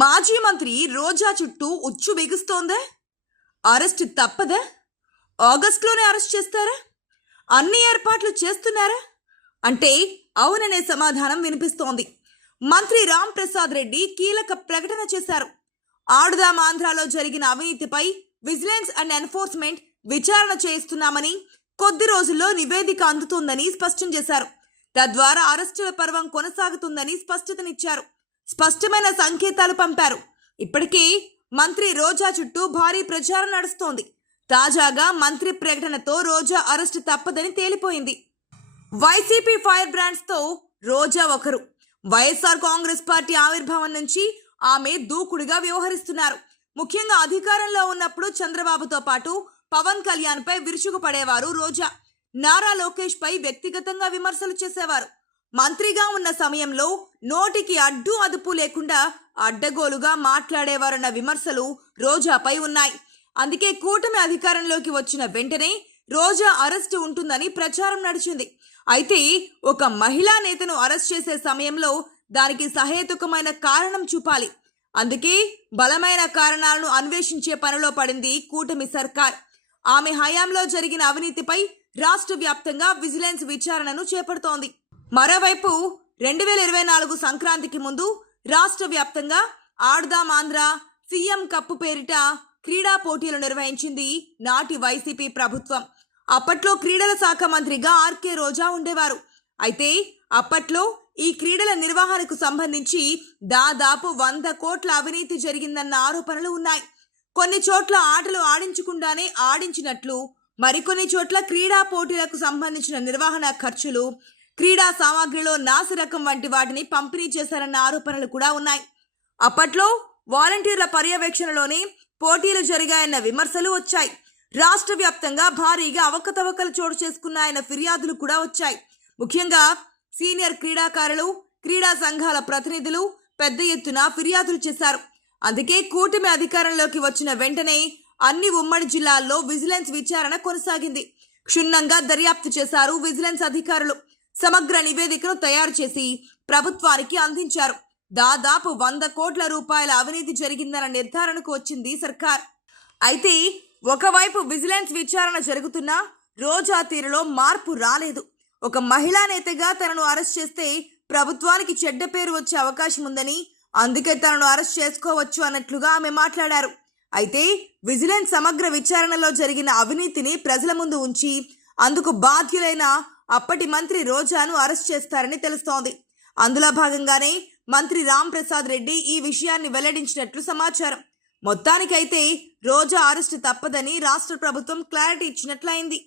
మాజీ మంత్రి రోజా చుట్టూ ఉచ్చు బిగుస్తోందా? అరెస్ట్ తప్పదా? ఆగస్టులోనే అరెస్ట్ చేస్తారా? అన్ని ఏర్పాట్లు చేస్తున్నారా అంటే అవుననే సమాధానం వినిపిస్తోంది. మంత్రి రామ్ ప్రసాద్ రెడ్డి కీలక ప్రకటన చేశారు. ఆడుదాం ఆంధ్రాలో జరిగిన అవినీతిపై విజిలెన్స్ అండ్ ఎన్ఫోర్స్మెంట్ విచారణ చేస్తున్నామని, కొద్ది రోజుల్లో నివేదిక అందుతుందని స్పష్టం చేశారు. తద్వారా అరెస్టుల పర్వం కొనసాగుతుందని స్పష్టతనిచ్చారు. స్పష్టమైన సంకేతాలు పంపారు. ఇప్పటికే మంత్రి రోజా చుట్టూ భారీ ప్రచారం నడుస్తోంది. తాజాగా మంత్రి ప్రకటనతో రోజా అరెస్టు తప్పదని తేలిపోయింది. వైసీపీ ఫైర్ బ్రాండ్స్తో రోజా ఒకరు. వైఎస్ఆర్ కాంగ్రెస్ పార్టీ ఆవిర్భావం నుంచి ఆమె దూకుడుగా వ్యవహరిస్తున్నారు. ముఖ్యంగా అధికారంలో ఉన్నప్పుడు చంద్రబాబుతో పాటు పవన్ కళ్యాణ్ పై విరుచుకుపడేవారు రోజా. నారా లోకేష్ పై వ్యక్తిగతంగా విమర్శలు చేసేవారు. మంత్రిగా ఉన్న సమయంలో నోటికి అడ్డు అదుపు లేకుండా అడ్డగోలుగా మాట్లాడేవారన్న విమర్శలు రోజాపై ఉన్నాయి. అందుకే కూటమి అధికారంలోకి వచ్చిన వెంటనే రోజా అరెస్టు ఉంటుందని ప్రచారం నడిచింది. అయితే ఒక మహిళా నేతను అరెస్ట్ చేసే సమయంలో దానికి సహేతుకమైన కారణం చూపాలి. అందుకే బలమైన కారణాలను అన్వేషించే పనిలో పడింది కూటమి సర్కార్. ఆమె హయాంలో జరిగిన అవినీతిపై రాష్ట్ర వ్యాప్తంగా విజిలెన్స్ విచారణను చేపడుతోంది. మరోవైపు 2024 సంక్రాంతికి ముందు రాష్ట్ర వ్యాప్తంగా ఆడుదాం ఆంధ్ర సీఎం కప్పు పేరిట క్రీడా పోటీలు నిర్వహించింది నాటి వైసీపీ ప్రభుత్వం. అప్పట్లో క్రీడల శాఖ మంత్రిగా ఆర్కే రోజా ఉండేవారు. అయితే అప్పట్లో ఈ క్రీడల నిర్వహణకు సంబంధించి దాదాపు 100 కోట్ల అవినీతి జరిగిందన్న ఆరోపణలు ఉన్నాయి. కొన్ని చోట్ల ఆటలు ఆడించకుండానే ఆడించినట్లు, మరికొన్ని చోట్ల క్రీడా పోటీలకు సంబంధించిన నిర్వహణ ఖర్చులు, క్రీడా సామాగ్రిలో నాసిరకం వంటి వాటిని పంపిణీ చేశారన్న ఆరోపణలు కూడా ఉన్నాయి. అప్పట్లో వాలంటీర్ల పర్యవేక్షణలోనే పోటీలు జరిగాయన్న విమర్శలు వచ్చాయి. రాష్ట్ర వ్యాప్తంగా భారీగా అవకతవకలు చోటు చేసుకున్నాయన్న ఫిర్యాదులు కూడా వచ్చాయి. ముఖ్యంగా సీనియర్ క్రీడాకారులు, క్రీడా సంఘాల ప్రతినిధులు పెద్ద ఎత్తున ఫిర్యాదులు చేశారు. అందుకే కూటమి అధికారంలోకి వచ్చిన వెంటనే అన్ని ఉమ్మడి జిల్లాల్లో విజిలెన్స్ విచారణ కొనసాగింది. క్షుణ్ణంగా దర్యాప్తు చేశారు విజిలెన్స్ అధికారులు. సమగ్ర నివేదికను తయారు చేసి ప్రభుత్వానికి అందించారు. దాదాపు 100 కోట్ల రూపాయల అవినీతి జరిగిందన్న నిర్ధారణకు వచ్చింది సర్కార్. అయితే ఒకవైపు విజిలెన్స్ విచారణ జరుగుతున్నా రోజా తీరులో మార్పు రాలేదు. ఒక మహిళా నేతగా తనను అరెస్ట్ చేస్తే ప్రభుత్వానికి చెడ్డ పేరు వచ్చే అవకాశం ఉందని, అందుకే తనను అరెస్ట్ చేసుకోవచ్చు అన్నట్లుగా ఆమె మాట్లాడారు. అయితే విజిలెన్స్ సమగ్ర విచారణలో జరిగిన అవినీతిని ప్రజల ముందు ఉంచి అందుకు బాధ్యులైన అప్పటి మంత్రి రోజాను అరెస్ట్ చేస్తారని తెలుస్తోంది. అందులో భాగంగానే మంత్రి రామ్ ప్రసాద్ రెడ్డి ఈ విషయాన్ని వెల్లడించినట్లు సమాచారం. మొత్తానికైతే రోజా అరెస్టు తప్పదని రాష్ట్ర ప్రభుత్వం క్లారిటీ ఇచ్చినట్లయింది.